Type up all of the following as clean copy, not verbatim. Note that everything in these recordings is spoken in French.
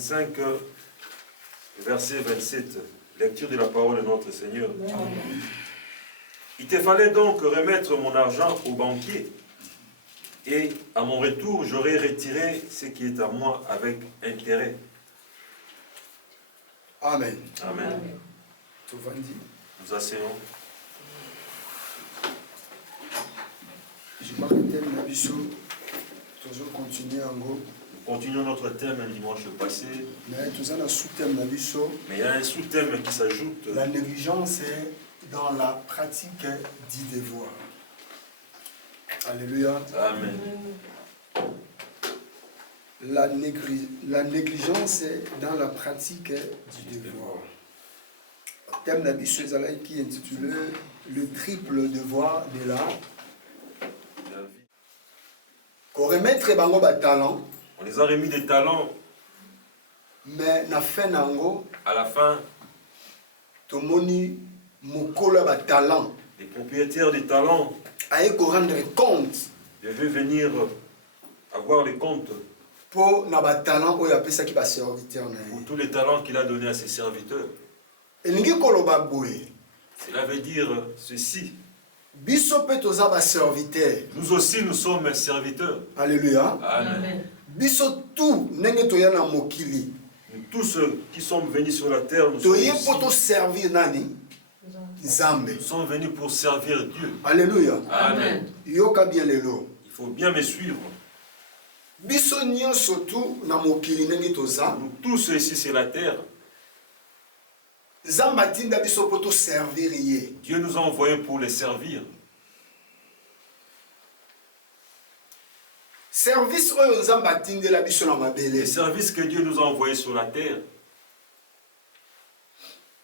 25, verset 27, lecture de la parole de notre Seigneur. Il te fallait donc remettre mon argent au banquier, et à mon retour, j'aurai retiré ce qui est à moi avec intérêt. Amen. Amen. Nous asseyons. Je crois que le thème d'Abisso, toujours continuer en gros. Nous continuons notre thème le dimanche passé. Mais tout un sous-thème d'Abisso. Mais il y a un sous-thème qui s'ajoute. La négligence est dans la pratique du devoir. Alléluia. Amen. La négligence est dans la pratique du devoir. Le thème d'Abisso qui est intitulé Le triple devoir de la vie. Qu'on remettre bango ba talent. On les a remis des talents. Mais na fin nango. À la fin. Tomoni mokola ba talent. Les propriétaires des talents. Aïe qu'on rendre compte. Devaient venir avoir les comptes. Pour na ba talent ou appelle ça qui va serviteur na. Pour tous les talents qu'il a donnés à ses serviteurs. Et ningi koloba boye. Cela veut dire ceci. Biso pe toza ba serviteur. Nous aussi nous sommes serviteurs. Alléluia. Amen. Biso tout nenge toya na mokili. Nous tous qui sommes venus sur la terre, nous sommes servir nani? Zambe. Nous sommes venus pour servir Dieu. Alléluia. Amen. Yoka bien lelo. Il faut bien me suivre. Biso nyonso tout na mokili nenge toza. Nous tous ici sur la terre. Zambatinda biso poto servir yé. Dieu nous a envoyés pour les servir. Service oyo zambatinde la biso na mabele. Les services que Dieu nous a envoyés sur la terre.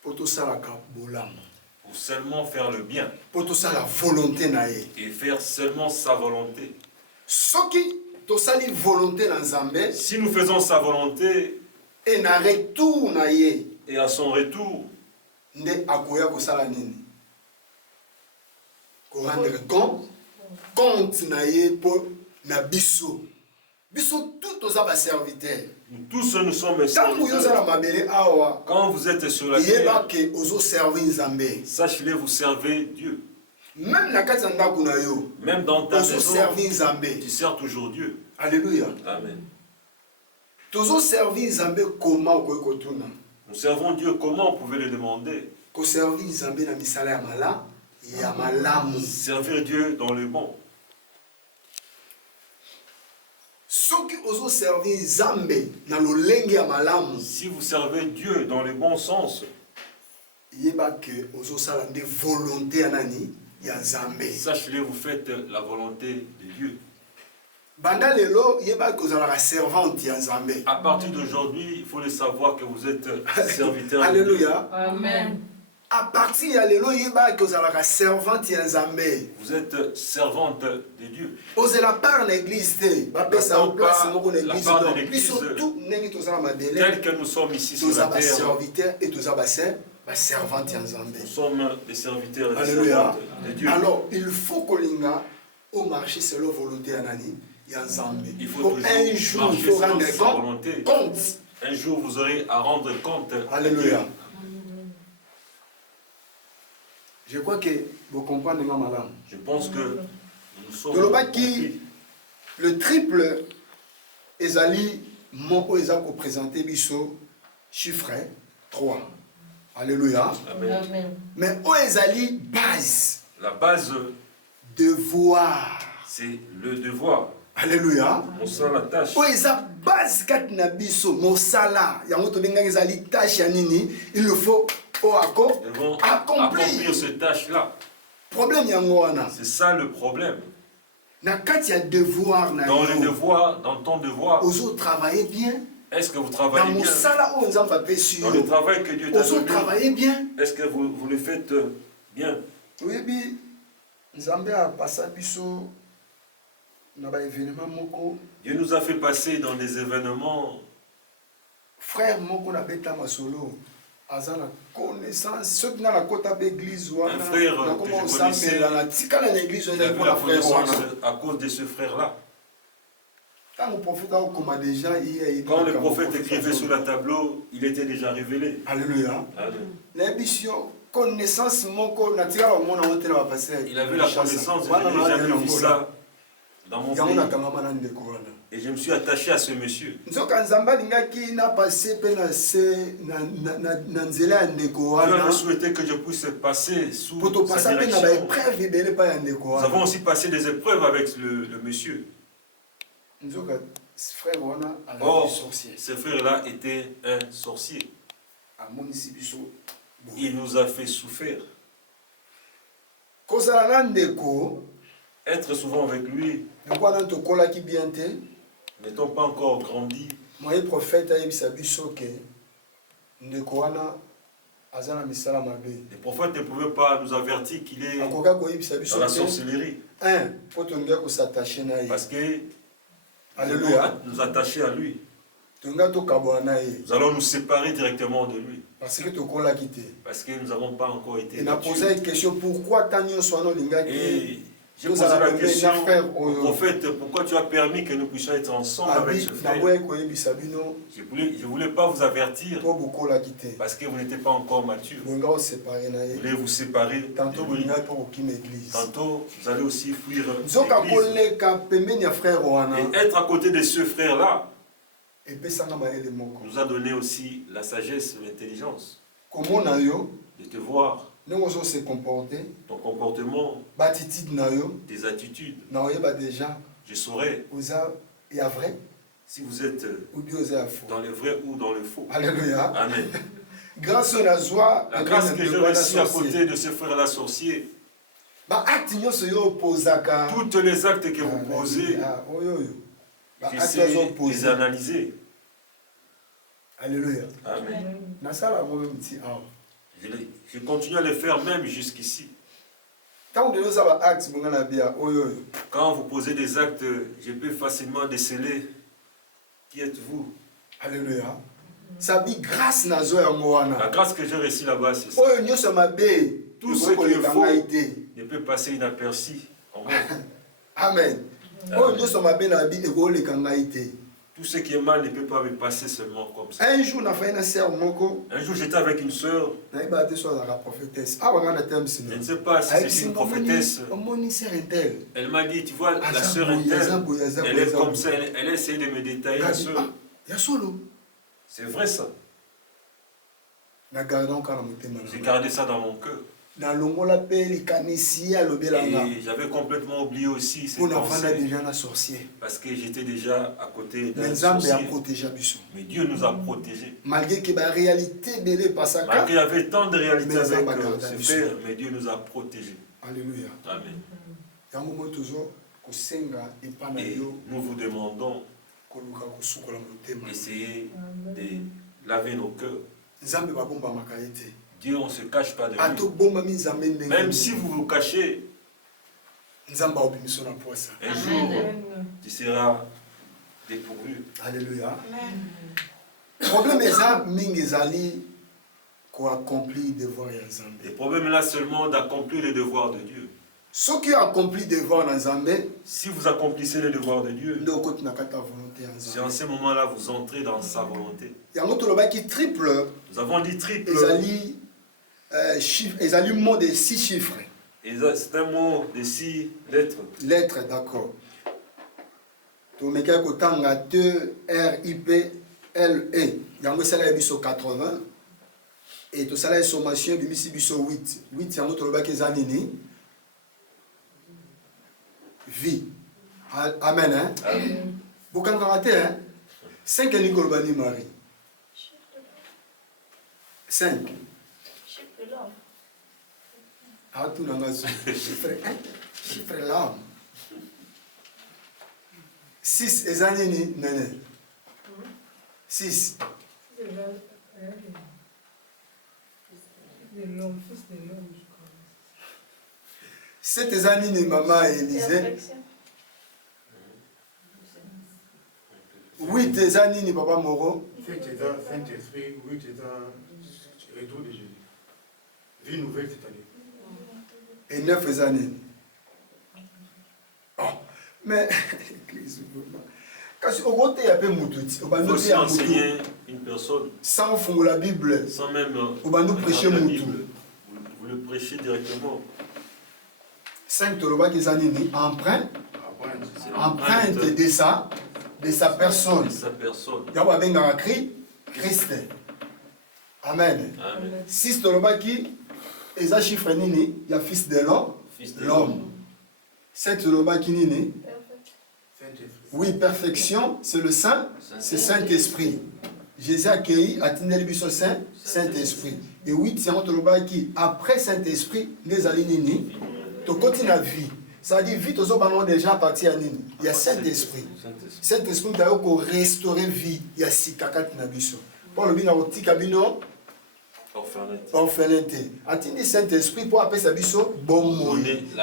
Poto salaka bolam. Pour seulement faire le bien. Poto sala volonté na ye. Et faire seulement sa volonté. Soki to sali volonté na Nzambe. Si nous faisons sa volonté. Et na retour na ye. Et à son retour. Nde akoya ko sala nini. Ko rendre compte na ye po na biso. Biso tout aux aba serviteurs. Nous tous nous sommes serviteurs. Quand vous êtes sur la terre, sachez-le, vous servez Dieu. Même dans ta maison, tu sers toujours Dieu. Alléluia. Amen. Nous servons Dieu comment on pouvait le demander? Servir Dieu dans le bon. Si vous servez Dieu dans le bon sens, sachez-le, vous faites la volonté de Dieu. À partir d'aujourd'hui, il faut le savoir que vous êtes serviteur. Alléluia. Amen. à partir ya lelo yeba que ozalaka servante ya Nzambe. Vous êtes servante de Dieu. Ozela part na église te, bapesa en place moko na église part de donc l'église, biso tout ndenge tozala madele. Tel que nous sommes ici sur la Tozaba terre, serviteur et tozaba servante ya Nzambe. nous sommes des serviteurs et des Alléluia. servantes de Dieu. Alors, il faut kolinga au marché selon volonté ya nani ya Nzambe. Il faut Pour un jour, il marcher faut selon rendre sa volonté. compte. Un jour, vous aurez à rendre compte. Alléluia. Je crois que vous comprenez ma madame. Je pense que nous sommes Tolobaki, le triple ezali moko eza ko présenter biso chiffre 3. Alléluia. Amen. Mais o ezali base. La base, Devoir. c'est le devoir. Alléluia. On sent la tâche. O eza base kat na biso mosala. Yango to benga ezali tâche ya nini, il le faut Nous devons accomplir cette tâche-là. Problème yango wana. C'est ça le problème. Na kat ya devoir na Dans yo. le devoir, dans ton devoir, Ozo travailler bien. est-ce que vous Na travaillez bien? mosala o nzamba pe sur. Dans le travail que Dieu t'a Ozo donné, travailler bien. est-ce que vous le faites bien? Oui, bi nzambe a passé biso na ba événement moko. Dieu nous a fait passer dans des événements. Frère moko na beta masolo. Azana connaissance ceux qui na la côte à l'église ou Un frère que je connaissais, la tika na l'église il a vu la connaissance à cause de ce frère-là. Quand le prophète a commencé déjà, Quand le prophète écrivait sur le tableau, il était déjà révélé. Alléluia. Amen. L'ambition, connaissance, mon corps, il a vu la connaissance, j'ai déjà vu ça dans mon pays. Et je me suis attaché à ce monsieur. Dieu avait souhaité que je puisse passer sous sa direction. Nous avons aussi passé des épreuves avec le monsieur. Or, ce frère-là était un sorcier. Il nous a fait souffrir. Être souvent avec lui, n'étant pas encore grandi, le prophète ne pouvait pas nous avertir qu'il est dans la sorcellerie. Parce que Alléluia. nous attacher à lui. Nous allons nous séparer directement de lui. Parce que nous n'avons pas encore été. Il a posé une question, pourquoi et j'ai posé la question au prophète, pourquoi tu as permis que nous puissions être ensemble avec ce frère? Je ne voulais pas vous avertir parce que vous n'étiez pas encore mature. Vous voulez vous séparer de lui. Tantôt, vous allez aussi fuir l'église. Et être à côté de ce frère-là nous a donné aussi la sagesse, l'intelligence de te voir. Ton comportement, tes attitudes, je saurais si vous êtes dans le vrai ou dans le faux. Alléluia. Amen. Grâce à la grâce que j'ai reçue à côté de ce frère-là sorcier, tous les actes que vous posez, j'essaie de les analyser. Alléluia. Amen. Je continue à le faire même jusqu'ici. Quand vous posez des actes, je peux facilement déceler qui êtes-vous. Alléluia. La grâce que j'ai reçue là-bas, c'est ça. Tout ce qui est faux ne peut passer inaperçu en moi. Amen. Tout ce qui est mal ne peut pas me passer seulement comme ça. Un jour, j'étais avec une sœur. Je ne sais pas si c'est une prophétesse. Elle m'a dit, tu vois, la sœur interne, elle est comme ça, elle essaie de me détailler la sœur. C'est vrai ça. J'ai gardé ça dans mon cœur. Et j'avais complètement oublié aussi cette pensée. Parce que j'étais déjà à côté d'un sorcier. Mais Dieu nous a protégés. Malgré qu'il y avait tant de réalités avec ce frère, mais Dieu nous a protégés. Alléluia. Amen. Et nous vous demandons d'essayer de laver nos cœurs. Dieu, on ne se cache pas de lui. atobomami nzambe ndenge Même nini. si vous vous cachez, Nzambe aobimiso na posa. un jour, tu seras dépourvu. Alléluia. Problème eza mingi ezali koaccomplir devoir ya Nzambe. Le problème est là seulement d'accomplir les devoirs de Dieu. Soki accompli devoir na Nzambe, Si vous accomplissez les devoirs de Dieu, nde okoti na kati ya volonté ya c'est en Nzambe. ce moment-là vous entrez dans sa volonté. Yango tolobaki triple Nous avons dit triple. ezali chiffre, ezali mot de 6 chiffres. Et c'est un mot de 6 lettres. Lettres, d'accord. Tomeka kotanga T R I P L E. Yango sala biso 80 et to sala sommation bimisi biso 8. 8 yango tolobaki ezali nini? Vie. Amen hein. Amen. Bokanga te hein. 5 ni kolobani Marie. 5. Ah, tout n'a pas chiffre 1, chiffre l'âme. 6, les années, nene. 6. C'est tes années, maman Élisée. 8 tes années, papa Moro. 7 est dans Saint-Esprit, 8 est dans retour de Jésus. Vie nouvelle cette année. Et 9 tes années. Oh, mais, quand on vote, il y a peu moutouti. Il faut aussi enseigner une personne sans fond la Bible. sans même prêcher la moutou. Bible. Vous le prêchez directement. 5 toloba qui zanini empreinte C'est empreinte de sa personne. de sa personne. Yabo abenga Christ. Amen. Amen. 6 toloba qui eza chiffre nini ya fils de Fils de l'homme. 7 toloba qui nini Saint-Esprit. oui perfection c'est le Saint, c'est Saint-Esprit. Jésus accueilli atindeli biso Saint-Esprit. Et 8 c'est toloba qui après Saint-Esprit les ali nini to continue vie. Ça dit vite aux autres déjà à partir à nini. Il y a Saint-Esprit. Saint-Esprit d'ailleurs pour restaurer vie. Il y a sikakati na biso. Pour le bina otika bino orphelinité. Atindi Saint-Esprit pour appeler ça biso bon moi.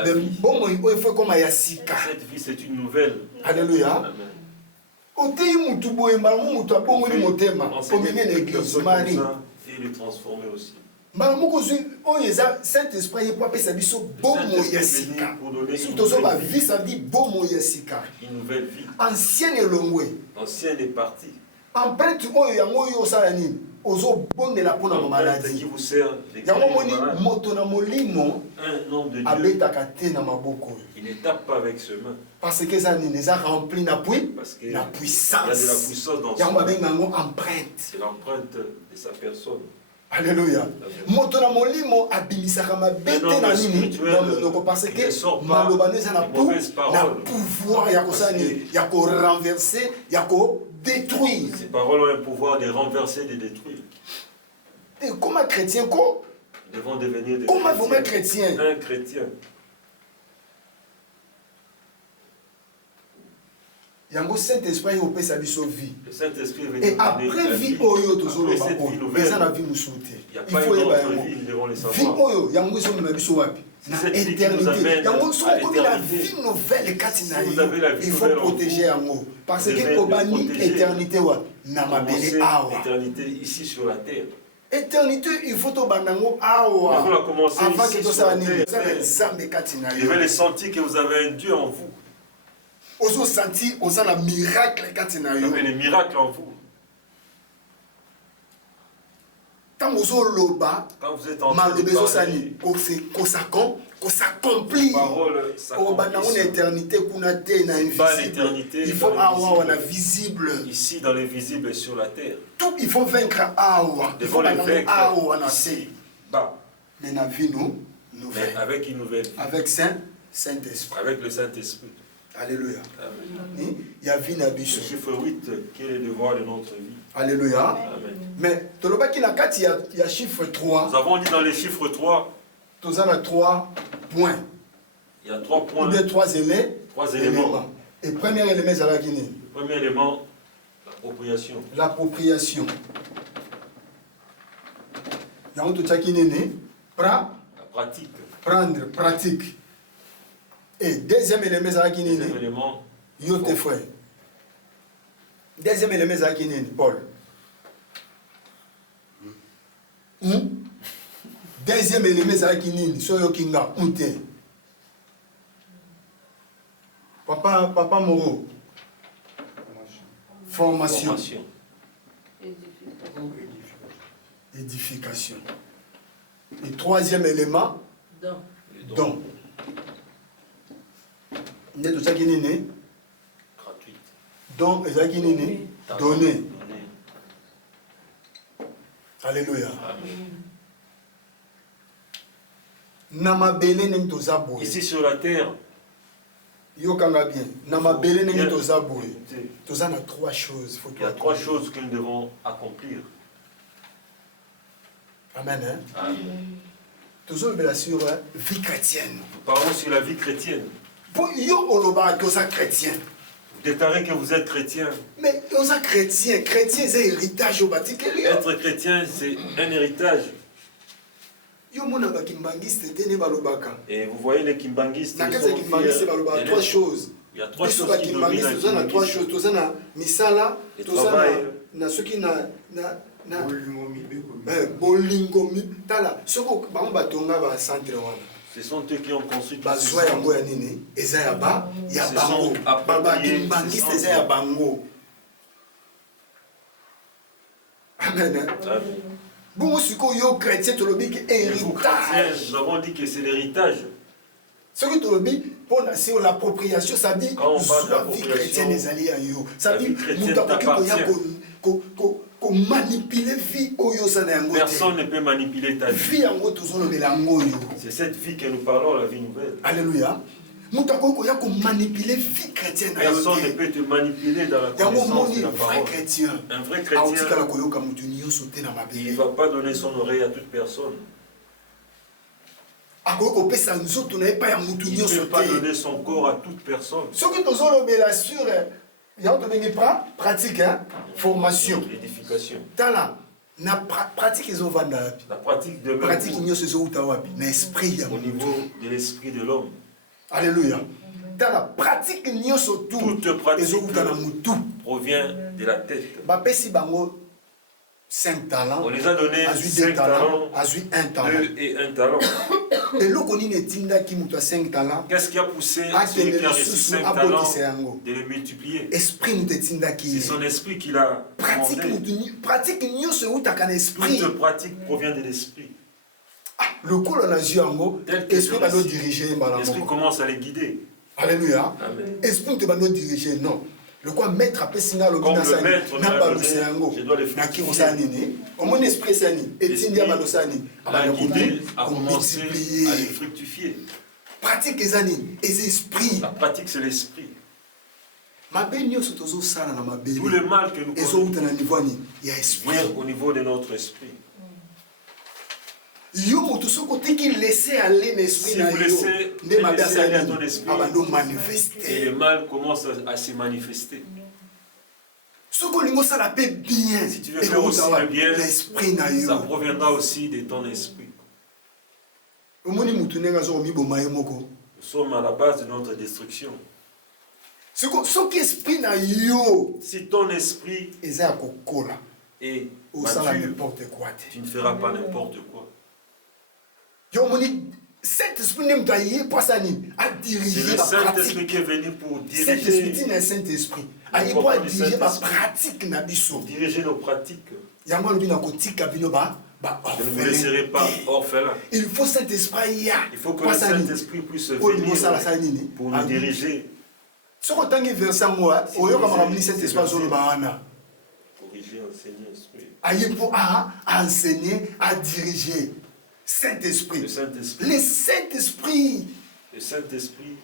Mais bon moi il faut comme ya sika. Cette vie c'est une nouvelle. Alléluia. Amen. Oteyi mutu boye malamu mutu abongo ni motema. Pomene l'église Marie. Et le transformer aussi. Malamu kozui oyo eza Saint-Esprit pour appeler ça biso bon moi ya sika. Surtout ça va vie ça dit bon moi ya sika. Une nouvelle vie. Ancienne elongwe. L'ancien est parti. Empreinte oyo yango oyo osala nini ozobondela mpona L'empreinte qui maladie vous sert de yango moni guérir moto na molimo un homme de Dieu. abetaka te na maboko oyo Il ne tape pas avec ses mains. parce que eza nini eza rempli na Parce qu'il y a de la puissance puissance dans yango son babenga yango empreinte. C'est l'empreinte de sa personne. Alléluia. Moto na molimo abimisaka mabete na nini na monoko parce que maloba no eza na pouvoir ya kosala nini ya korenverser ya kodétruire. Ces paroles ont un pouvoir de renverser, de détruire. Et comment chrétien ko Ils devront devenir des comment vraiment chrétiens. chrétien Un chrétien. yango Saint-Esprit opesa biso vie. Le Saint-Esprit veut Et nous donner après la vie oyo tozoloba Après cette vie oyo nouvelle, eza na vie mosusu il n'y te. a Il pas faut une yeba autre yango vie, nous devons le vie savoir. oyo yango ezomema biso wapi na Cette vie qui nous éternité amène yango à soki okomi na l'éternité. vie nouvelle kati na Si vous yo avez la vie il faut nouvelle en protéger vous, yango parce vous que devez obani le protéger. éternité wapi na mabele Commencer awa l'éternité ici sur la terre. éternité il faut tobanda yango Il faut la awa commencer avant que ici sur tosala la nini terre. osala nzambe kati na Vous devez yo le sentir que vous avez un Dieu en vous. ozosanti oza na miracle kati na Vous yo avez les miracles en vous. ntango ozoloba Quand vous êtes en train de maloba ezosala parler, nini kosaaccomplir paroles obanda ngo na s'accomplissent. éternité kuna te na C'est pas invisible l'éternité, il faut dans awa wana l'invisible. visible Ici dans les visibles et sur la terre. tout il faut vaincre awa il Devons faut les banda ngo vaincre awa wana ici, te bas. mais na vie nous Mais nouvelle avec une nouvelle vie. avec Saint-Esprit. Avec le Saint-Esprit. Alléluia. Amen. Il y a vie na Le biso. chiffre 8, qui est le devoir de notre vie. Alléluia. Amen. Mais tolobaki na kati ya chiffre Nous 3 avons dit dans les chiffres 3, toza na 3 points il y a 3 ou points, bien 3 3 éléments. et premier élément ezalaki nini Le premier élément, l'appropriation. l'appropriation. yango totiaki nini La pratique. prendre pratique. Et deuxième élément ezalaki Deuxième nini élément, yo te frère. Deuxième élément ezalaki nini Paul. Deuxième élément ezalaki nini so yoki nga te. Papa Moro. Formation. Édification. Et troisième élément, don. Nde tozaki nini gratuite. don ezalaki nini donné. Donner. Alléluia. Amen. Na mabele ndenge toza boye. Ici sur la terre, Yokanga bien. Na mabele ndenge Bien. toza boye. écoutez, Toza na trois choses. Faut il y a trois choses que nous devons accomplir. Amen. Hein? Amen. Tozolobela sur vie chrétienne. Nous parlons sur la vie chrétienne. Po yo oloba toza chrétien. Vous déclarez que vous êtes chrétien. Mais toza chrétien, chrétien c'est héritage au batikeli. Être chrétien, c'est un héritage. Yo mona bakimbangiste te ne balobaka. Et vous voyez les kimbangistes, Na ils kati ya sont kimbangiste fiers balobaka d'être- trois choses. Il y a trois Biso choses qui dominent bakimbangiste un toza na trois kimbangiste. choses. Toza na misala, Le toza travail. na soki na Bolingo mibeko. bolingo tala soko bango batonga ba centre wana. Ce sont eux qui ont construit tout Bazwa yango ya nini eza ya ba ya Ce bango. sont appropriés, Bakimbangiste ce eza ya bango. Amen. Hein? Amen. Bongo siko yo chrétien tolobi ke Et vous, chrétiens, héritage. nous avons dit que c'est l'héritage. Ce que tolobi pour c'est l'appropriation, ça dit Quand on parle la vie d'appropriation, chrétienne ezali ya yo. Ça la dit vie chrétienne mutu akoki koya t'appartient. ko manipuler vie oyo za na yango te. Personne ne peut manipuler ta vie. Vie yango tozolobela yango yo. C'est cette vie que nous parlons, la vie nouvelle. Alléluia. Mutu akoki koya ko manipuler vie chrétienne na yo Personne ne te. peut te manipuler dans la Yango connaissance moni de la vrai parole. chrétien. Un vrai Aotikala chrétien, koyoka mutu nyonso te na il ne mabele. va pas donner son oreille à toute personne. Akoki kopesa nzoto na ye pa ya mutu Il ne nyonso peut pas te. donner son corps à toute personne. Soki tozolobela sur yango tobengi pratique hein? Formation. L'édification. Tala na pratique ezovanda wapi? La pratique de Pratique l'homme nyonso ezouta wapi? Na esprit ya au mutu. niveau de l'esprit de l'homme. Alléluia. Tala pratique nyonso tu Toute pratique ezouta na mutu. provient de la tête. Bapesi bango 5 talents. On les a donné Azui 5 2 talents. talents, Azui 1 talent. 2 et 1 talent. eloko nini etindaki mutu ya 5 talents? Qu'est-ce qui a poussé celui Akende qui a reçu lisusu 5 talents abotisa yango. de les multiplier? Esprit mutu etindaki C'est ye. son esprit qui l'a Pratique commandé. mutu pratique nyonso eutaka na esprit. Toute pratique provient de l'esprit. Ah, lokolo na zwi yango Tel que esprit je bano récite. diriger ye mbala L'esprit moko. commence à les guider. Alléluia. Amen. Esprit te bano diriger non. Le quoi maître apesi nga lobi Comme na le sani maître na me l'a balusa donné, yango je dois le na ki fructifier. kosala nini omoni esprit sani etindi ya balosa nini La guider a commencé à les komultiplier fructifier. pratique eza nini eza esprit La pratique, c'est l'esprit. mabe nyonso tozosala na Tout mabele le mal que nous connaissons ezouta na niveau ya nini ya esprit vient au niveau de notre esprit. yo moto soki otiki laisser aller na esprit Si na vous yo laissez nde mabe aller à asala ton nini esprit, abando et manifester le mal commence à se manifester. soki olingi osala mpe bien Si tu veux faire aussi ekouta le bien, na esprit na Ça yo proviendra aussi de ton esprit. omoni motu ndenge aza komiboma ye moko Nous sommes à la base de notre destruction. soki esprit na yo Si ton esprit eza ya kokola est osala mature, n'importe quoi te tu ne feras pas n'importe quoi. yo omoni cet esprit nde moto aye mpo asala nini C'est adirige le bapratique Saint-Esprit qui est venu pour cet esprit diriger, ntina ya saint esprit aye mpo adirige bapratique na biso diriger nos pratiques. yango alobi na kotika bino Je ne vous laisserai pas orphelins. il faut cet esprit ya Il faut que mpo le asala nini Saint-Esprit puisse olingi venir osala asala nini pour nous diriger, soki otangi verse yango oyoka makambo nini saint esprit azoloba wana corriger, enseigner l'esprit. aye mpo enseigner adiriger saint esprit Le Saint-Esprit. le saint esprit Le Saint-Esprit,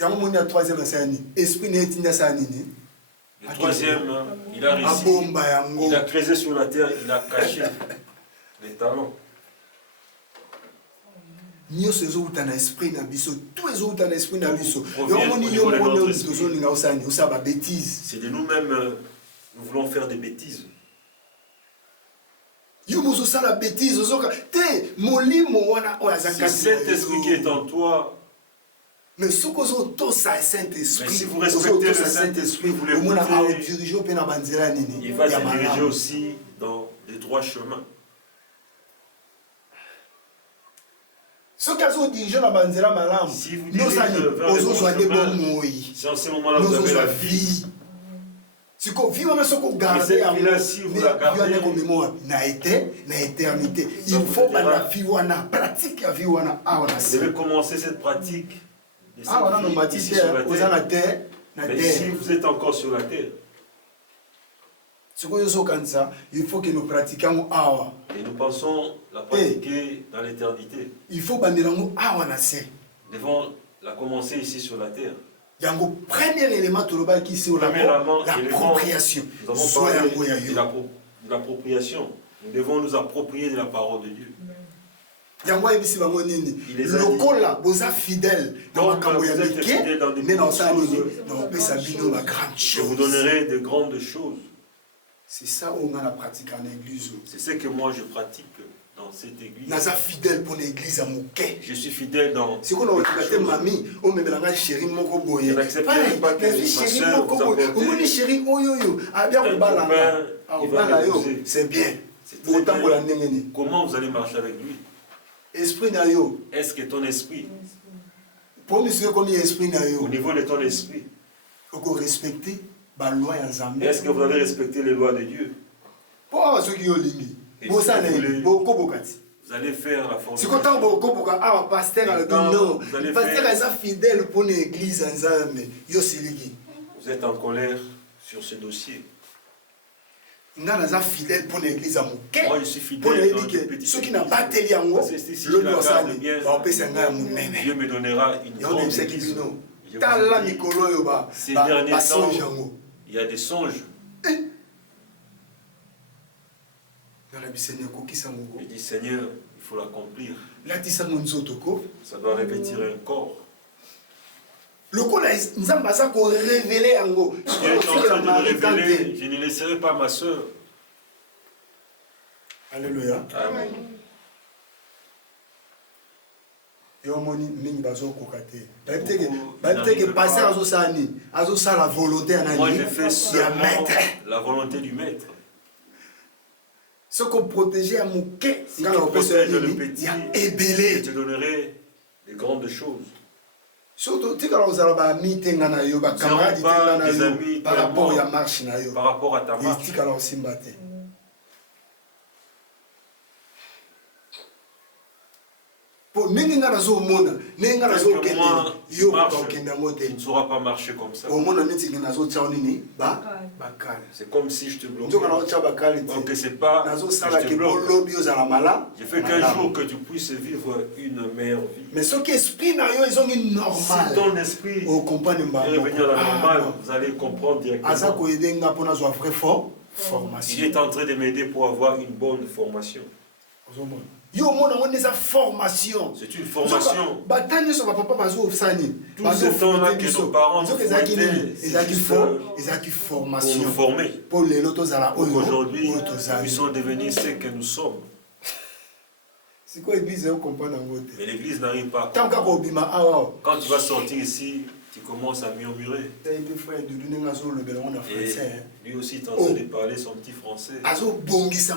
yango moni ya troisième asala nini esprit na etindi asala nini le troisième, il a réussi. abomba yango Il a creusé sur la terre, il a caché les talents. nyonso ezouta na esprit na biso tout ezouta na esprit na biso Provient yango moni au yo niveau de moko notre nde esprit. tozolinga osala nini osala babétise C'est de nous-mêmes, nous voulons faire des bêtises. Yo mozo la bêtise ozoka te molimo wana oya C'est zakati. cet esprit qui est en toi. Mais ce que zo to sa Saint-Esprit. Mais si vous respectez le Saint-Esprit, vous l'écoutez, il va te diriger aussi dans les droits chemins. Si vous dirigez la banzela malam, si vous dirigez vers le bon chemin, si en ce moment-là vous avez la vie, si vous vivez ce que vous gardez, si vous la gardez, na éternité, il faut que la vie wana pratique la vie wana. Vous devez commencer cette pratique. Ici sur la terre. Mais si vous êtes encore sur la terre, il faut que nous pratiquions awa. Et nous pensons la pratiquer dans l'éternité. Il faut que nous devons la commencer ici sur la terre. Le premier élément qui c'est l'appropriation. Nous avons parlé de l'appropriation. Nous devons nous approprier de la parole de Dieu. Le cola, vous êtes fidèle dans je vous donnerai de grandes choses. C'est ça où on a la pratique en église. C'est ce que moi je pratique dans cette église. Je suis fidèle pour l'église à mon quai. Je suis fidèle dans. Si on a dit mamie, on me mélange chéri moko boye. Je n'accepte pas que ma soeur vous apporte. Chéri oyoyo, ah bien on balanga. C'est bien. Comment vous allez marcher avec lui? Esprit na yo. Est-ce que ton esprit? Pour monsieur comme esprit na yo. Au niveau de ton esprit. Il faut respecter la loi ya Nzambe. Est-ce que vous allez respecter les lois de Dieu? Pour ceux qui ont limi. Vous allez faire la formation. Si quand on a pasteur à non, le pasteur est fidèle pour l'église Nzambe. Yo siligi. Vous êtes en colère sur ce dossier. Moi je suis fidèle dans le petit. Ceux qui n'ont pas télé en haut, Dieu me donnera une grande église. Ces derniers temps, il y a des songes. Je dis Seigneur, il faut l'accomplir. Ça doit revêtir un corps. Le corps est en train de révéler. Je ne laisserai pas ma soeur. Alléluia. Amen. Moi je fais seulement la volonté du maître. Ce qu'on protégeait à mon quai, si tu protèges le petit, je te donnerai des grandes choses. Surtout quand vous avez un meeting par rapport à la marche, par rapport à ta marche. Pour moi, tu ne sauras pas marcher comme ça. C'est comme si je te bloquais. Donc c'est pas que je te bloque. Je fais qu'un jour que tu puisses vivre une meilleure vie. Mais ce qui esprit ils ont une normale. Si ton esprit est revenu à la normale, vous allez comprendre directement. Il est en train de m'aider pour avoir une bonne formation. C'est une formation. Tous ces temps-là que nos parents nous faisaient, c'est pour nous former. Aujourd'hui, nous sommes devenus ce que nous sommes. Mais l'église n'arrive pas. Quand tu vas sortir ici, tu commences à murmurer. Et lui aussi est en train de parler son petit français. Il essaie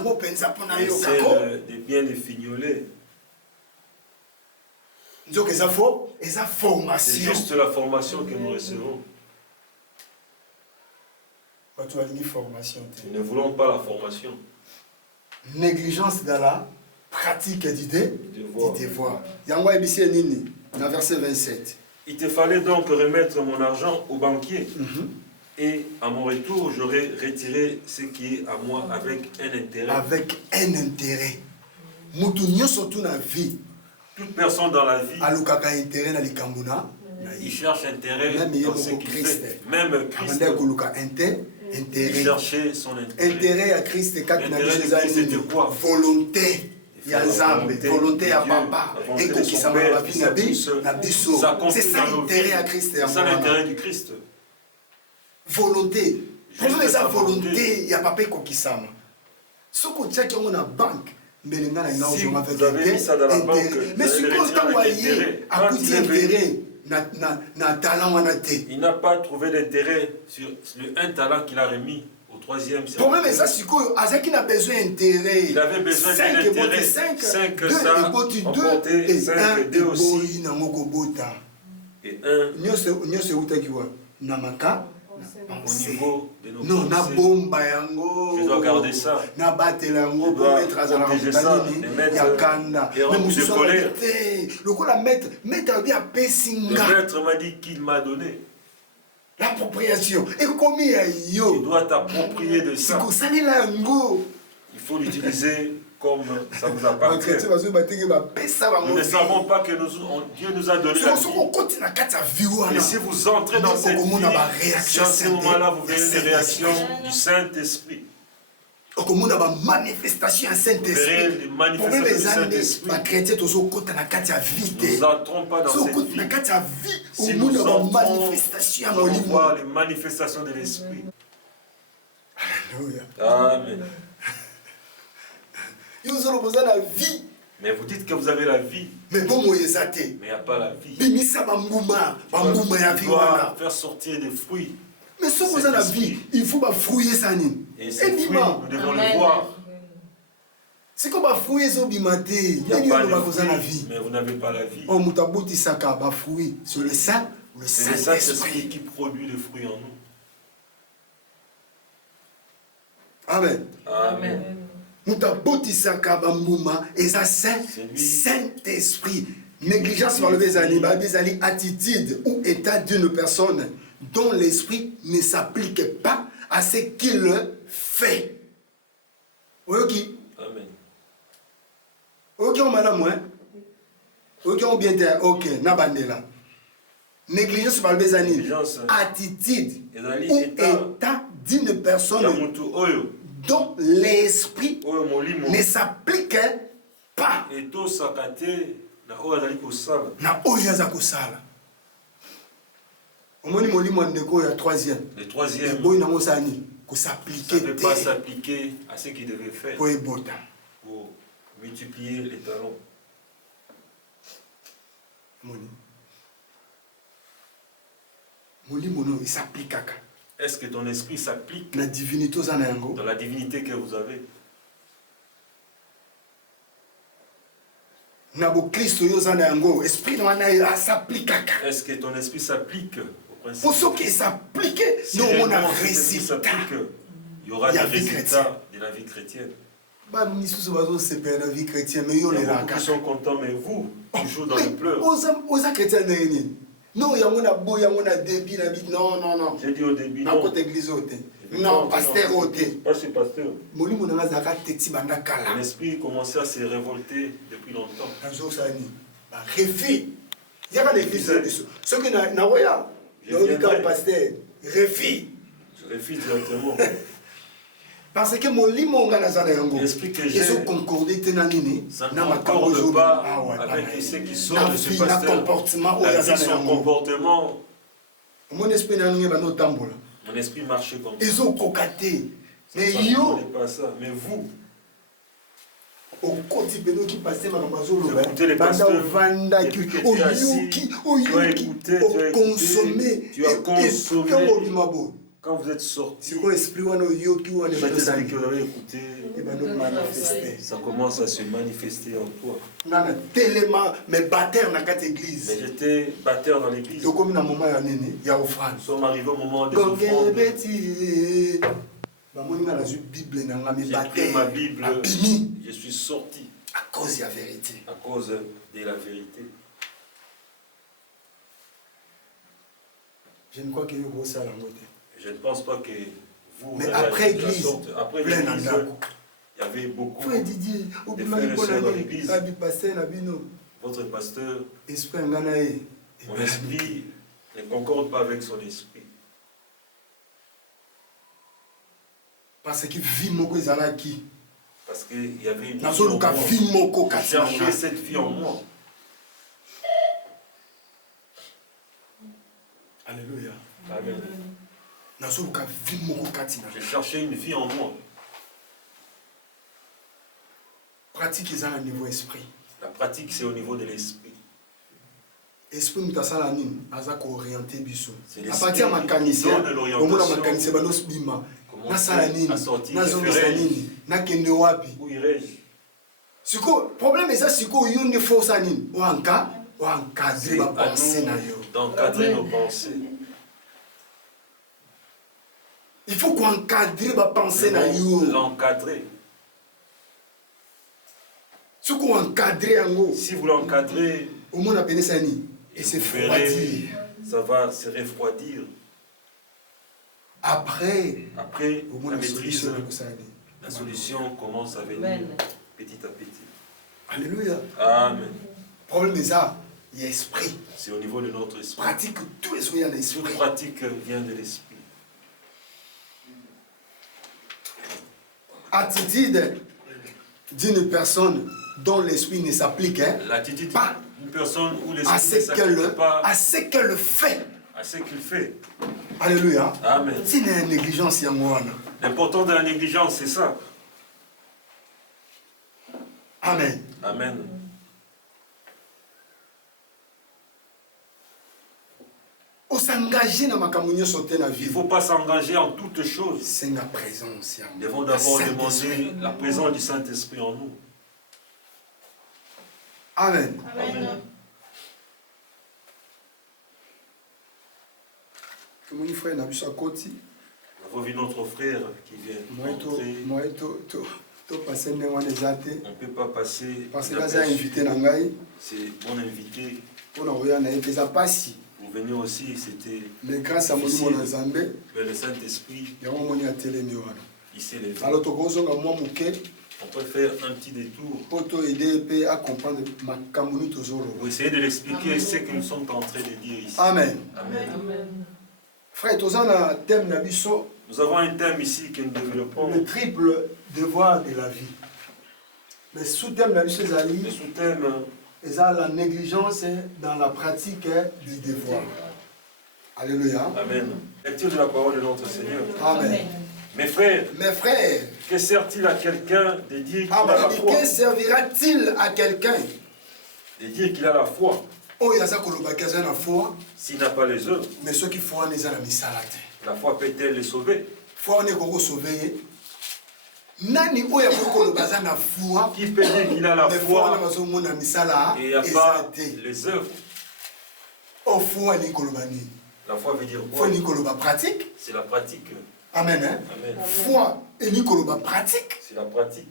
de bien les fignoler. C'est juste la formation que nous recevons. Nous ne voulons pas la formation. Négligence dans la pratique du devoir. Verset 27. Il te fallait donc remettre mon argent au banquier. Et à mon retour, j'aurais retiré ce qui est à moi avec un intérêt. Avec un intérêt. Toute personne dans la vie, il cherche intérêt dans ce qu'il fait. Même Christ, il cherchait son intérêt. Intérêt à Christ, c'était quoi? Volonté. Volonté à papa. Et c'est ça l'intérêt à Christ. C'est ça l'intérêt du Christ. Volonté. Pour ça volonté, il y a papa qui Ce qu'on tient qu'on a banque. Mais les gars, si vous avez mis ça dans la banque, mais si vous avez à coûter intérêt, il n'a pas trouvé d'intérêt sur le un talent qu'il a remis au troisième. Pour même ça, c'est quoi? Azaki n'a besoin d'intérêt. Il avait besoin d'intérêt. 5 ça, emporté 5, 2 aussi. Et 1 au niveau de nos non, na bomba yango. Je dois garder ça. Na batela yango pour mettre à la yakanda. Mais de colère. Le coup la maître a bien pessinga. Le maître m'a dit qu'il m'a donné l'appropriation. Et comme il y a yo. Tu dois t'approprier de ça. Il faut l'utiliser comme ça vous appartient. Nous ne savons pas que Dieu nous a donné la vie. Et si vous entrez dans cette vie, à ce moment-là, vous verrez les réactions du Saint-Esprit. Vous verrez les manifestations du Saint-Esprit. Nous n'entrons pas dans cette vie. Si nous entrons, nous allons voir les manifestations de l'Esprit. Amen. Mais vous dites que vous avez la vie. Mais il n'y a pas la vie. Tu dois faire sortir des fruits. Mais si vous avez la vie, il faut fouiller ça. Et ces fruits, nous devons le voir. C'est comme fouiller ça. Il n'y a pas de vie, mais vous n'avez pas la vie. C'est le Saint-Esprit qui produit le fruit en nous. Amen. Amen. Et ça, Saint-Esprit. Négligence par le bezali, attitude ou état d'une personne dont l'esprit ne s'applique pas à ce qu'il fait. Ok. Amen. Ok, on madame, hein? Ok, on bien dire, ok, nabandela. Négligence par le bezali, attitude ou état d'une personne dont l'esprit ne s'applique pas. Et tout sakate na oya kosala. Na oya za kosala. Omoni molimo ndeko ya troisième. Le troisième. Boy na mosani ko s'appliquer. Ne pas s'appliquer à ce qu'il devait faire. Pour ebota. Pour multiplier les talents. Moni. Molimo no il s'applique kaka. Est-ce que ton esprit s'applique dans la divinité que vous avez? Est-ce que ton esprit s'applique au principe? Pour ceux qui s'appliquent, si il y aura des résultats de la vie chrétienne. Beaucoup qui sont contents, mais vous, toujours dans le pleurs. Non, il y a un débit, non. J'ai dit au début, non. Non, pasteur ôté. Pas ce pasteur. L'esprit commençait à se révolter depuis longtemps. Refus. Il y a l'église. Ceux qui n'ont rien, pasteur, refus. Je refuse directement. Parce que mon limonga l'esprit que j'ai, ça ne concorde pas avec ce qui sort de ce pasteur. La vie, son comportement. Mon esprit marchait comme ça. Mais pas ça. Mais vous, écoutez les pasteurs, tu as consommé. Quand vous êtes sorti, que vous avez écouté, ça commence à se manifester en toi. Mais j'étais batteur dans l'église. Nous sommes arrivés au moment des offrandes. J'ai pris ma Bible, je suis sorti. À cause de la vérité. À cause de la vérité. Je ne crois que vous ça la moitié. Je ne pense pas que vous... Mais après l'église, il y avait beaucoup de frères et sœurs dans l'église. Votre pasteur, mon esprit ne concorde pas avec son esprit. Parce qu'il vit mon qui. Parce qu'il y avait une vie en moi. Je cherchais cette vie en moi. Alléluia. Amen. J'ai cherché une vie en moi. pratique est à niveau esprit. La pratique, c'est au niveau de l'esprit. Esprit nous tasala nini aza ko orienter biso. C'est À l'esprit partir de mécanicien, qui donne au moins l'orientation. mécanicien banos bima. Comment Na sala nini? à sortir, Na zongo sa nini? Na kende wapi? où irai-je? Siko problème est ça siko yo ne faut ça nini? O encadrer C'est ba à pensée na yo. nous d'encadrer nos pensées. Il faut qu'on encadrer ma pensée na yo. L'encadrer. Ce qu'on encadrer en haut. Si vous l'encadrez, Au moins appelé ça ni. Et c'est vous verrez, refroidir. ça va se refroidir. Après, La au moins la maîtrise, solution ça ni. la solution commence à venir petit à petit. Alléluia. Amen. Problème est ça, il y a esprit. C'est au niveau de notre esprit. Pratique tous les soins de Toute l'esprit. pratique vient de l'esprit. Attitude d'une personne dont l'esprit ne s'applique L'attitude pas d'une personne où à l'esprit ne ce s'applique pas qu'elle fait. à ce qu'il fait. Alléluia. Amen. Si il y a une négligence, il y a moi. L'important de la négligence, c'est ça. Amen. Amen. On s'engage dans ma communion sauter la Il vie. ne faut pas s'engager en toutes choses. C'est la présence. Nous devons d'abord demander la présence du Saint-Esprit en nous. Amen. Amen. Comme une frère n'a vu sa côte. Nous avons vu notre frère qui vient entrer. Moi, to passer ne wana ezate. On ne peut pas passer. Parce que là, j'ai invité Nangai. C'est mon invité. On a envoyé na epesa pasi. Pour venir aussi, c'était. Mais grâce à mon nom Nzambe, Mais le Saint-Esprit, il y a un moment à télé wana. il s'est levé. Alors to kozonga moi muke. On peut faire un petit détour Pour te aider à comprendre ma kamuni tozolo. pour essayer de l'expliquer ce que nous sommes en train de dire ici. Amen. Amen. Frère, tous un thème na biso. Nous avons un thème ici que nous développons. Le triple devoir de la vie. Le sous-thème de la vie, Le sous-thème, c'est la négligence dans la pratique du devoir. Alléluia. Amen. Lecture de la parole de notre Seigneur. Amen. Mes frères, Mes frères, que sert-il à quelqu'un de dire qu'il a la foi? que servira-t-il à quelqu'un De dire qu'il a la foi s'il n'a pas les œuvres? mais ceux qui font les misalaté. La foi peut-elle le sauver? Foi on est sauver. Nani oya kolo bazana foi. Qui peut dire qu'il a la foi et il n'y a pas les œuvres? Oh, foi ni kolobani. La foi veut dire quoi? Foi ni koloba pratique. C'est la pratique. Amen. Hein? Amen. Foi et ni koloba pratique. C'est la pratique.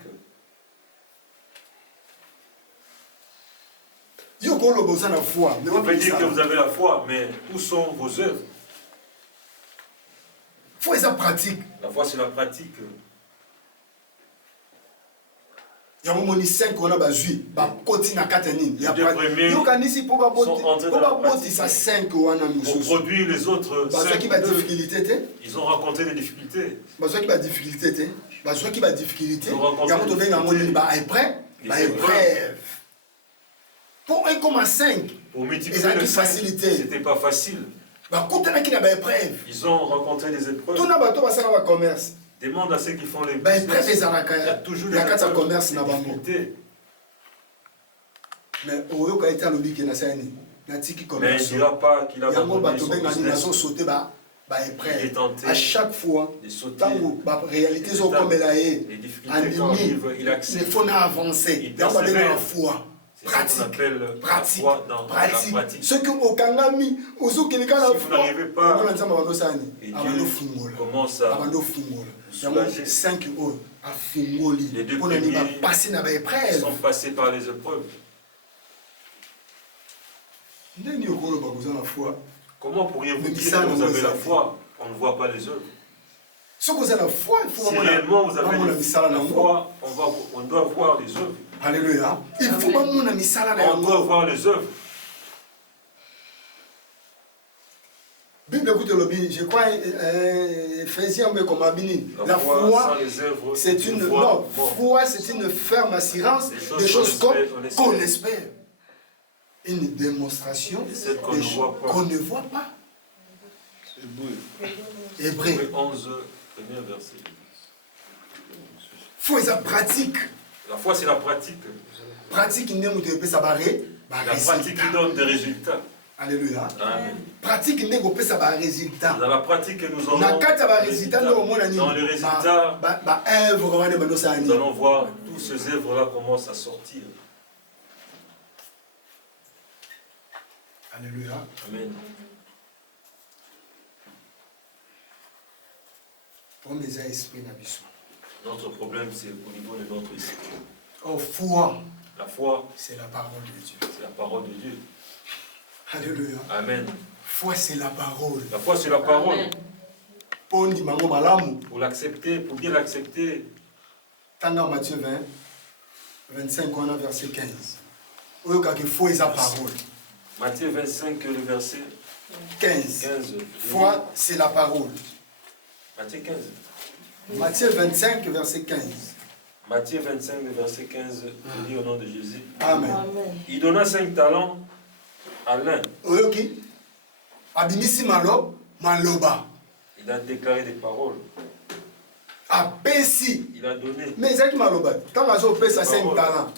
Yo koloba uzana foi. On peut dire que vous avez la foi, mais où sont vos œuvres? Foi est pratique. La foi, c'est la pratique. Il y a un moment 5 on a bazui, ba koti na katani. Il y a pas. Yo kanisi pour ba boti ça 5 wana Pour mususu. produire les autres Ba qui ba difficulté té. ils ont rencontré des difficultés. Ba qui ba difficulté té. Ba qui ba difficulté. Il y a moto benga ngoni ba épreuve, ba épreuve. Pour 1,5 pour multiplier les facilités, c'était pas facile. Ba kutana ki na ba épreuve. Ils ont rencontré des épreuves. Tout na bato ba sala ba commerce. Demande à ceux qui font les business. Il y a toujours des difficultés. Mais il ne dira pas qu'il a abandonné son business. Il est tenté à chaque fois, de sauter. la réalité est comme elle est. Les difficultés quand arrivent, il accepte. Il faut avancer. Il persévère. La foi. C'est ce qu'on appelle la foi dans la pratique. Ce que au Kangami, au Zoukélika la foi. Si vous n'arrivez pas, et Dieu commence à vous soulager. 5 euros. Les deux premiers sont passés par les épreuves. Comment pourriez-vous dire que vous avez la foi? On ne voit pas les œuvres. Si réellement vous avez la foi, on doit voir les œuvres. Alléluia. Il faut on doit voir les œuvres. Bible écoute le Bible, je crois Ephésiens comme Abini. La foi c'est une foi c'est une ferme assurance des choses qu'on espère. Une démonstration des choses qu'on ne voit pas. Hébreu 11, premier verset. Faut être pratique. La foi, c'est la pratique. Pratique n'est pas ça barré. La pratique qui donne des résultats. Alléluia. Amen. Pratique n'est pas ça baré résultat. Dans la pratique que nous avons, Dans les résultats, nous allons voir tous ces œuvres-là commencent à sortir. Alléluia. Amen. Notre problème, c'est au niveau de notre esprit. Oh, foi. La foi, c'est la parole de Dieu. C'est la parole de Dieu. Alléluia. Amen. Foi, c'est la parole. La foi, c'est la parole. Amen. Pour l'accepter, pour bien l'accepter. Dans Matthieu 20, 25, on a verset 15. Foi, c'est la parole. Matthieu 25, le verset 15. Foi, c'est la parole. Matthieu 15. Matthieu 25, verset 15. Matthieu 25, verset 15, je lis au nom de Jésus. Amen. Il donna 5 talents à l'un. Il a déclaré des paroles. Il a donné. Mais c'est qui maloba. Quand on a 5 talents,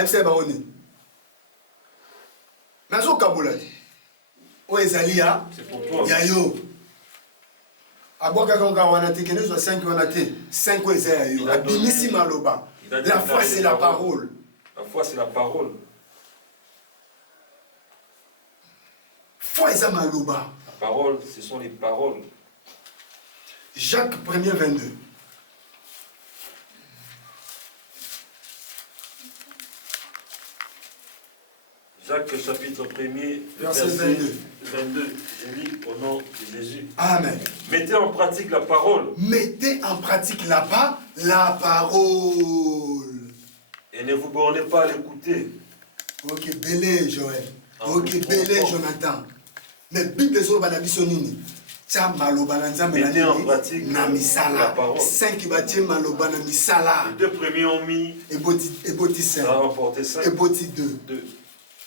c'est c'est pour toi. La foi, c'est la parole. La foi, c'est la parole. La parole, ce sont les paroles. Jacques 1er 22. Jacques chapitre 1er, verset 22. Je lis au nom de Jésus. Amen. Mettez en pratique la parole. Mettez en pratique la parole. Et ne vous bornez pas à l'écouter. Ok, belé Joël. Ok, belé Jonathan. Mais Bible est sur la Bible. Mettez en pratique la parole. 5 bâtiments maloba na misala. Les 2 premiers ont mis. Eboti 5. Ça a remporté 5. Eboti 2.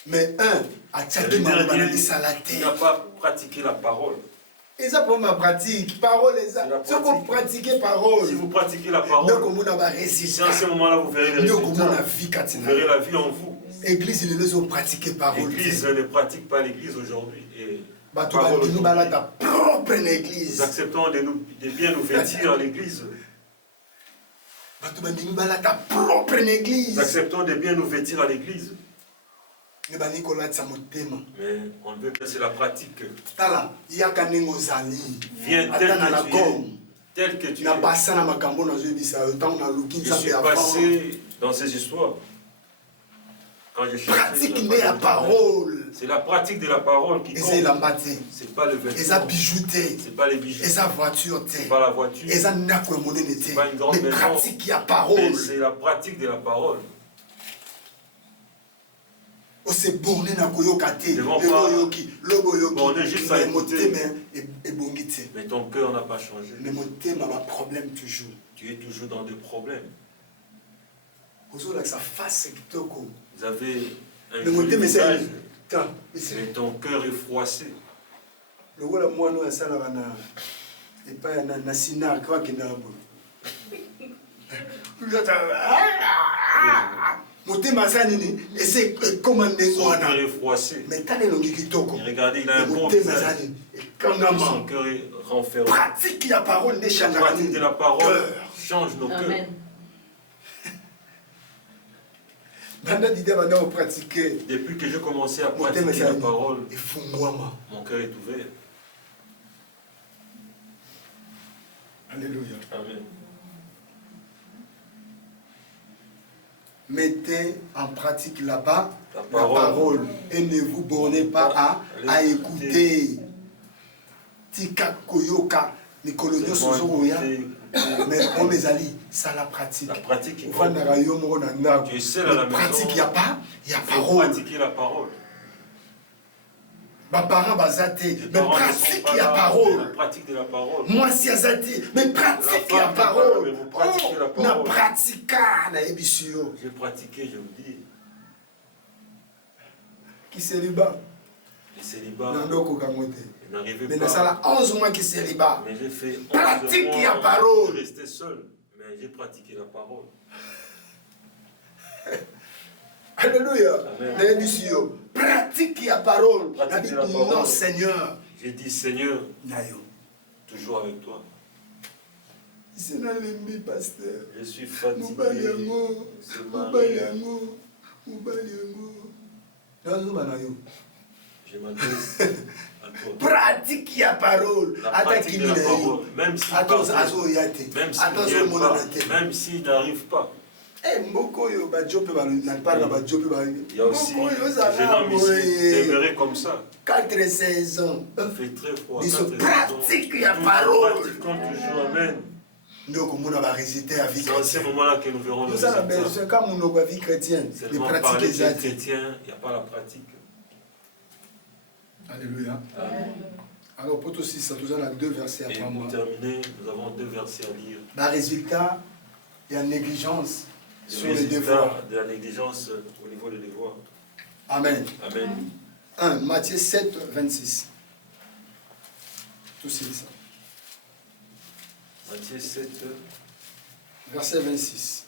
Mais un a tchaki maloba na misala te. Il n'a pas pratiqué la parole. Et ça pour ma pratique, parole est ça. Si vous pratiquez parole. Si vous pratiquez la parole. Si en ce moment-là vous verrez les résultats. Vous verrez la vie en vous. Église ne les ont pratiqué parole. L'église ne pratique pas l'église aujourd'hui. Nous acceptons de bien nous vêtir à l'église. Nous acceptons de bien nous vêtir à l'église. Mais on veut que c'est la pratique. Viens tel que tu es. Je suis passé dans ces histoires. Quand je pratique la parole. C'est la pratique de la parole qui compte. C'est pas le vêtement. C'est pas les bijoux. C'est pas la voiture. C'est pas une grande maison. C'est la pratique de la parole. Ne devons pas borner juste à écouter. Mais ton cœur n'a pas changé. Tu es toujours dans des problèmes. Vous avez un joli visage, mais ton cœur est froissé. Son cœur est froissé. Mais regardez, il a un bon visage. Son cœur est renfermé. La pratique de la parole change nos cœurs. Depuis que j'ai commencé à pratiquer la parole, mon cœur est ouvert. Alléluia. Amen. Mettez en pratique là-bas la parole et ne vous bornez pas à écouter. Tika koyoka mikolonyo sozoya. Mais on mes alliés, ça la pratique. La pratique qui compte. Tu es seul à la maison. Pratique, il y a parole. Pratiquer la parole. Ma parent bazate, mais pratique il y a parole. La pratique de la parole. Moi si azate, mais pratique il y a parole. Mais vous pratiquez la parole. Na pratika na ebisio. J'ai pratiqué, je vous dis. Qui célibat? Le célibat. Mais dans ça 11 mois qui célibat. Mais j'ai fait 11 pratique mois il y a parole. Je restais seul, mais j'ai pratiqué la parole. Alléluia. Amen. Pratique la parole. Pratique la parole. Non, Seigneur. J'ai dit, Seigneur, Nayo. toujours avec toi. C'est dans l'ennemi, pasteur. Je suis fatigué. Moubayango. Ce mari, Moubayango. Moubayango. Nazo banayo. je m'adresse à toi. Pratique la parole. La pratique de la parole, même s'il ne vient pas, même s'il n'arrive pas. Il Il y a aussi un jeune homme ici, demeuré comme ça. 4 saisons. Il fait très froid. Ils 4 pratiquent la Nous parole. pratiquons toujours, amen. Donc, on va résister à vie C'est en ce chrétienne. moment-là que nous verrons le Nous avons résultat. besoin, comme on a vie chrétienne, de Seulement pratiquer parler les des actes. chrétiens, il n'y a pas la pratique. Alléluia. Amen. Alors, pour tous, ça nous a 2 versets à Et prendre. pour terminer, nous avons 2 versets à lire. Le résultat, il y a négligence sur Le les devoirs. résultat de la négligence au niveau des devoirs. Amen. Amen. 1, Matthieu 7, 26. Tout c'est ça. Matthieu 7, Verset 26.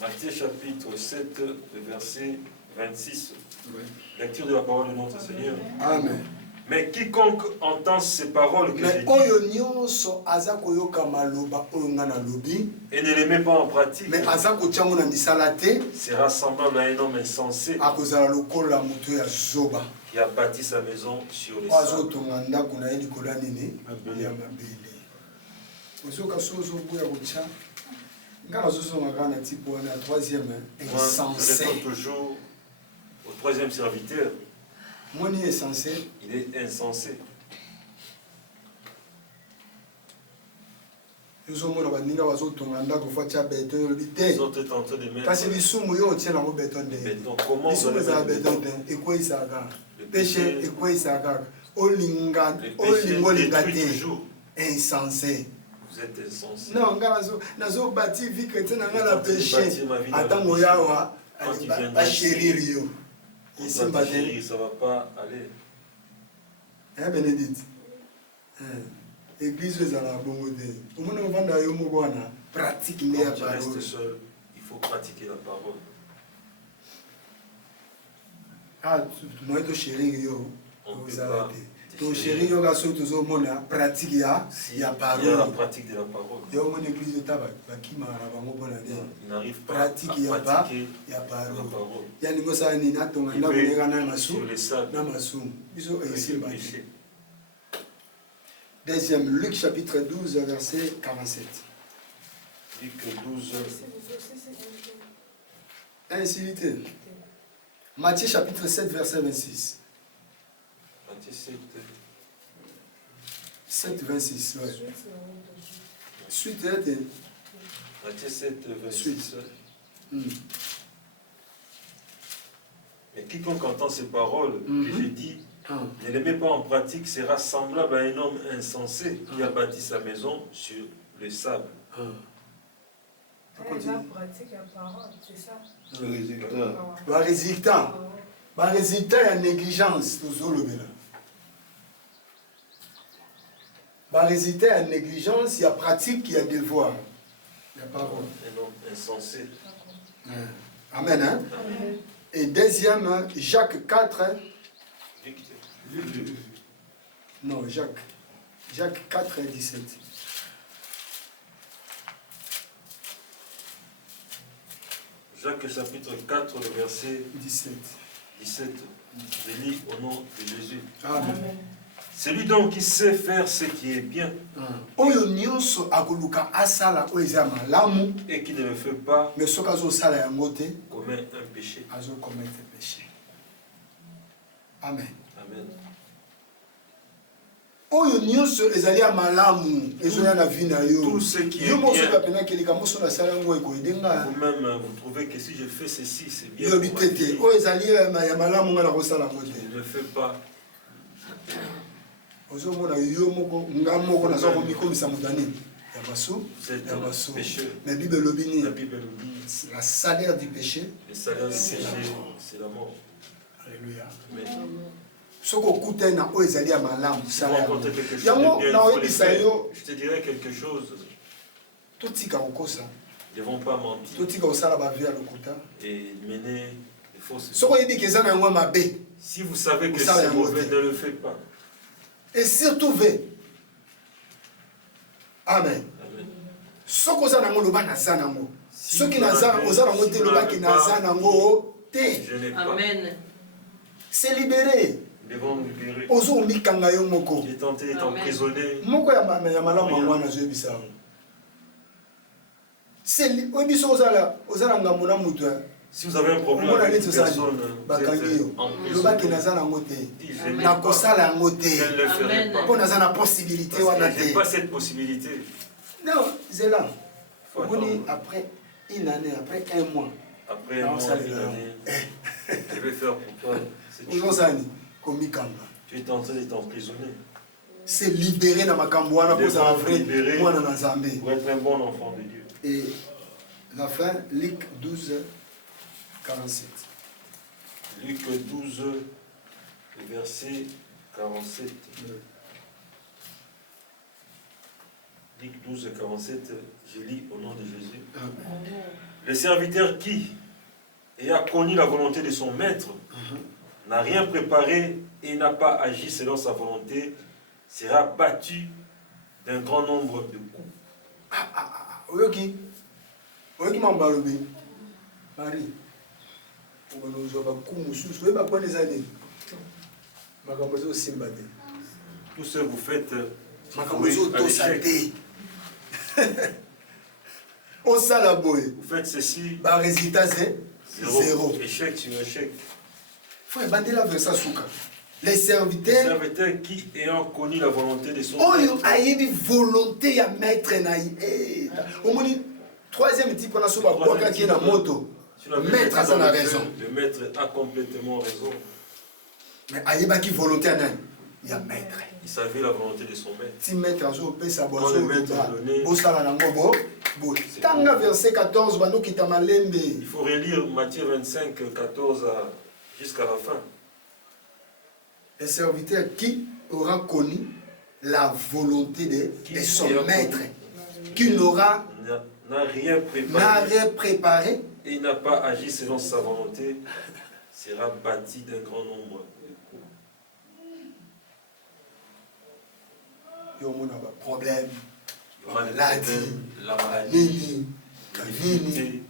Matthieu chapitre 7, le verset 26. Oui. Lecture de la parole de notre Seigneur. Amen. Mais quiconque entend ces paroles que Mais j'ai dites oyo nyonso aza koyoka maloba oyo nga nalobi, et ne les met pas en pratique, mais aza kotiango na misala te, sera semblable à un homme insensé akozala lokola moto ya zoba qui a bâti sa maison sur les oyo sables. azotonga ndako na ye likolo ya nini ya mabele. Ozoka so ozoboya kotya nga nazozonga kaka na type wana ya 3e Moi, je insensé. réponds toujours au 3e serviteur. Moni insensé. Il est insensé. Yozomona baninga bazotonga ndako fo atya beton yolobi te. Ils sont en train de mettre Kasi lisumu yo otie nango beton te. béton. Comment vous Lisumu allez ezala mettre beton béton? te ekweyisaka kaka. Le Péché péché, ekweyisaka kaka. Olinga le péché olinga détruit te. toujours. Insensé. Vous êtes insensé. Non, nga nazobati vie chrétienne na nga na Quand tu péché. bâtis ma vie dans le Atango péché, yawa quand tu ba viendras chérir ici, yo. on Ici va te mbate. chérir, ça ne va pas aller. Hein Bénédicte. Église ezala bongo te. Omona ovanda yo moko wana pratique nde ya Quand tu restes parole. seul, il faut pratiquer la parole. Ah, moi to chérir yo. On ne peut Ozala pas te. te To chérir. chérir yo kaso tozomona pratique ya Si ya il y a la parole. pratique de la parole. Yo mona église ta bakima na bango mpona nini. Il n'arrive pas Pratique à ya pratiquer ya la parole. parole. Yani mosala nini atonga Il ndako peut neka na masu sur les sables na masumu. Biso avec esimba le te. péché. Deuxième, Luc chapitre 12, verset 47. Luc 12, Incivité. Matthieu chapitre 7, verset 26. Matthieu 7, 7, 26, ouais. Suite, Matthieu 7, 26. Mais quiconque entend ces paroles que j'ai dit, ne les met pas en pratique, sera semblable à un homme insensé qui a bâti sa maison sur le sable. pratique la parole, c'est ça. Le résultat, il y a négligence. Le résultat, il y a négligence, il y a pratique, il y a devoir. Il y a parole. Un homme insensé. Amen. Hein? Amen. Et deuxième, Jacques 4. Non, Jacques 4 et 17. Jacques chapitre 4, le verset 17. 17. Je lis au nom de Jésus. Amen. Celui donc qui sait faire ce qui est bien Oyo nyonso akoluka asala oyo eza malamu et qui ne le fait pas mais soki azosala yango te commet un péché. azokomete péché. Amen. Amen. Oyo nyonso ezali ya malamu ezoya na vie na yo. Tout ce qui est Yo moso bien. kapena kelika moso na sala yango ekoyedenga. Vous-même, vous trouvez que si je fais ceci, c'est bien. Yo pour ma bitete vie. oyo ezali ya malamu nga na kosala yango te. Je ne le fais pas. Ozomona yo moko nga moko naza komikomisa moto ani ya basu C'est ya un basu. pécheur. Mais Bible lobi ni La Bible nous dit la salaire du péché. le salaire du C'est la péché, mort. c'est la mort. Alléluia. Mais Soko okutani na oyo ezali ya malamu si vous sala yango. rencontrez quelque chose Yango de bien, na il faut le oyebisa faire. yo Je te dirais quelque chose. totika kokosa. Ils ne vont pas mentir totika osala bavie ya lokuta et mener des fausses. soko oyebi ke eza na yango mabe Si vous savez que Ça, c'est la mauvais, beauté. ne le faites pas. et surtout ve amen Amen. soko oza nango loba naza nango Si soki vous naza n'avez- oza nango si te vous lobaki n'avez naza pas- nango te Je n'ai pas. Amen. c'est libéré Nous devons nous libérer. ozo omikanga yo moko J'ai tenté d'être Amen. emprisonné. moko ya malamu yango wana azoyebisa yango oyebi soki ozala ngambo na moto Si vous avez un problème omona avec neti une osali personne, vous bakangi êtes yo emprisonné. lobaki naza nango te Je n'ai pas. nakosala yango Je te ne le ferai Amen. pas. mpo naza na possibilité wana Parce que je n'ai te pas cette possibilité. non zela Faut omoni attendre. après une année après un mois Après un Non, mois, ça, une les année, je vais faire pour toi cette chose. ozosani komikanga Tu es en train d'être emprisonné. c'est libéré na makambo wana mpo ozala vrai Libéré. mwana na nzambe Pour être un bon enfant de Dieu. et la fin Luc 12 47 Luc 12, le verset 47. Luc 12, 47, je lis au nom de Jésus. Le serviteur qui, ayant connu la volonté de son maître, n'a rien préparé et n'a pas agi selon sa volonté, sera battu d'un grand nombre de coups. oyoki mambo alobi mari obana ozwa baku mosusu oyeba mpona eza nini makambo ezosimba te Tout ce que vous faites, makambo vous jouez à ezotosa l'échec. te osala boye Vous faites ceci, baresultat c'est zéro échec sur échec. fo ebandela versa suka les Le serviteurs serviteur qui, ayant connu la volonté de son oyo maître, ayebi volonté ya maître na ye omoni troisième type wana so babwakaki ye na moto sur la maître aza na raison le maître a complètement raison. mais ayebaki volonté ya nani ya maître Il savait la volonté de son maître. ti maître azopesa Quand le maître a donné- bosala nango bo tanga verset 14 bandokita malembe Il faut relire Matthieu 25, 14 jusqu'à la fin. le serviteur qui aura connu la volonté de son ayant maître connu- qui n'aura n'a rien n'a préparé rien préparé et il n'a pas agi selon sa volonté, sera bâti d'un grand nombre de coups. yo omona baproblème Il y aura des Maladie. problèmes, la maladie, nini la nini difficulté.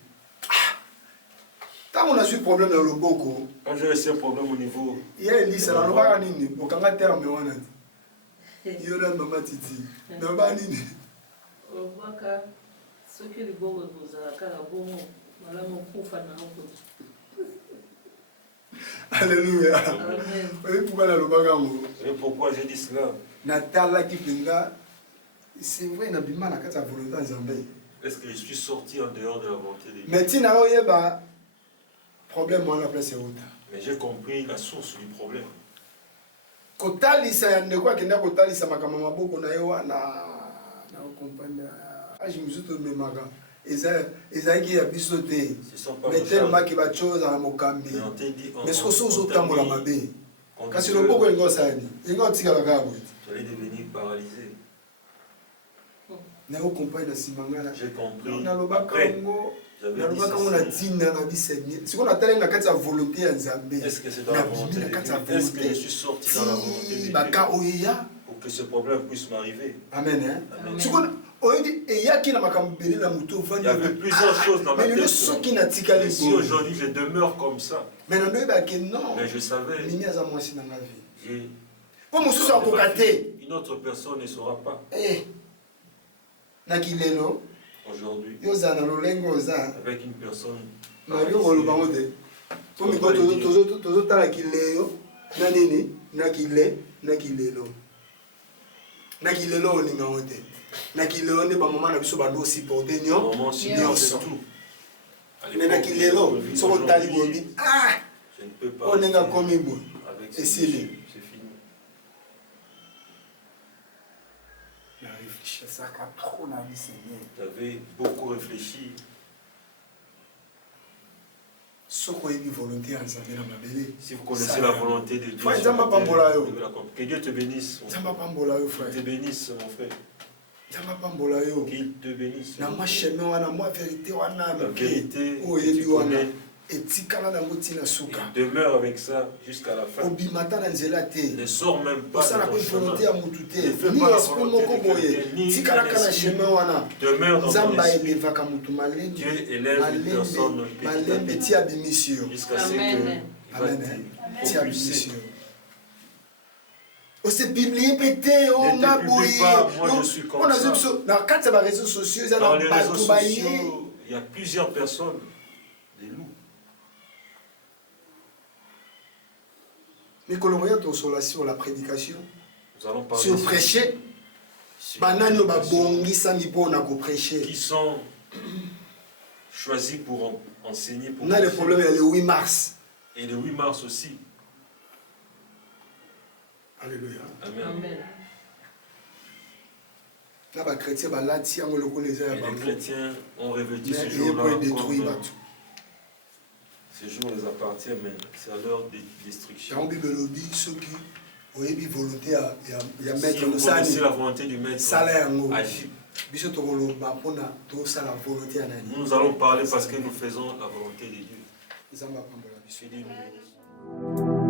ntango nazwi problème na loboko Quand j'ai reçu un problème au niveau, ya elisa nalobaka nini okanga terme wana te yo na mama titi nalobaka nini olobaka soki liboko ekozala kaka bongo malamu okufa na okoti. alleluya Amen. oyebi pourquoi nalobaka yango vous savez pourquoi j'ai dit cela? natalaki mpenza c'est vrai nabima na kati ya volonté ya nzambe Est-ce que je suis sorti en dehors de la volonté de Dieu? mais ntina oyeba problème wana place euta Mais j'ai compris la source du problème. kotalisa ya ndeko akenda kotalisa makambo ya maboko na ye wana na kompagne age mosusu tomemaka ezalaki ya biso te Ce sont pas mais nos telemaki bacoza na mokambi Mais on t'a dit, mais soki oso ozotambola on t'a mabe dit kasi que loboko elingi osala nini elingi otikala kaka boye tu allais devenir paralysé. na okompagne na nsima ngai J'ai compris. nalobaka Après, yango j'avais dit nalobaka yango na ceci. ntina na bisenye sikoyo natalaki na kati ya volonté ya nzambe Est-ce que c'est dans la volonté de nabimi na kati ya Dieu? Est-ce que je volonté suis sorti dans la volonté de ti Dieu baka oyeya pour que ce problème puisse m'arriver? amen Amen. sikoyo oyebi eyaki na makambo ebele na moto Il y avait plusieurs choses dans ma mais lelo tête. soki natikali Mais si boye aujourd'hui je demeure comme ça, mais naloyebake non mais je savais, mimi aza mwasi na nga vie j'ai mpo mosusu akoka te une autre personne ne saura pas. naki lelo Aujourd'hui, yo ozala na lolenge oza avec une personne mario kolobango te mpo mikolo tozotalaki leyo na nini nakile nakilelo nakilelo olingango te nakilelo nde bamama na biso bando osiporte Maman, si nyonso c'est tout. À me l'époque, nakilelo aujourd'hui, soko otali boyebi je ne peux pas oyo ndenge rester akomi boye avec ce esili monsieur. C'est fini. nareflechissaka trop na bi seigneur J'avais beaucoup réfléchi. soko oyebi volonté ya nzambe na mabele Si vous connaissez la volonté de Dieu, Frère, sur la Nzamba terre, pambola yo. vous devez la comprendre. Que Dieu te bénisse. Mon nzambe frère. apambola yo Te frère bénisse, mon frère. Qu'il te bénisse. Na ma chemin wana moi vérité wana La vérité, oh que tu yebi wana connais, etikala na motina suka il demeure avec ça jusqu'à la fin. obimata na nzela te Ne sors même pas osala de pe ton chemin. volonté ya mutu te Ne fais ni pas la esprit volonté moko de boye quelqu'un, ni tikalaka un na esprit. chemin wana Demeure dans ton nzambe esprit. aelevaka mutu Dieu élève une personne petit à malembe petit ti abimisi yo jusqu'à ce Amen. qu'il va amen te ti abimisi propulser. yo osepiblie pe te Ne onga te boye publie pas, moi je suis comme mpona ça. biso na kati ya bareseau sociaux eza Dans na les réseaux bato baye sociaux, il y a plusieurs personnes, des loups. mikolo moya tosola sur la prédication Nous allons parler sur prêcher sur banani oyo les personnes babongisami mpona koprêche qui sont choisis pour enseigner. Pour on a le prêcher. problème ya le 8 mars Et le 8 mars aussi. alléluia Amen. Amen. na bachrétien balati yango lokola eza ya Et les bango chrétiens ont revêtu ce mais eye jour-là po edétruit comme bato ce jour les appartient, mais c'est à leur destruction. yango bible elobi soki oyebi volonté ya Si maître vous nosala connaissez nini la volonté du maître, sala yango agis. biso tokoloba mpona tosala volonté ya nani Nous allons parler parce que nous faisons la volonté de Dieu. nzambe apambola biso C'est dit, nous-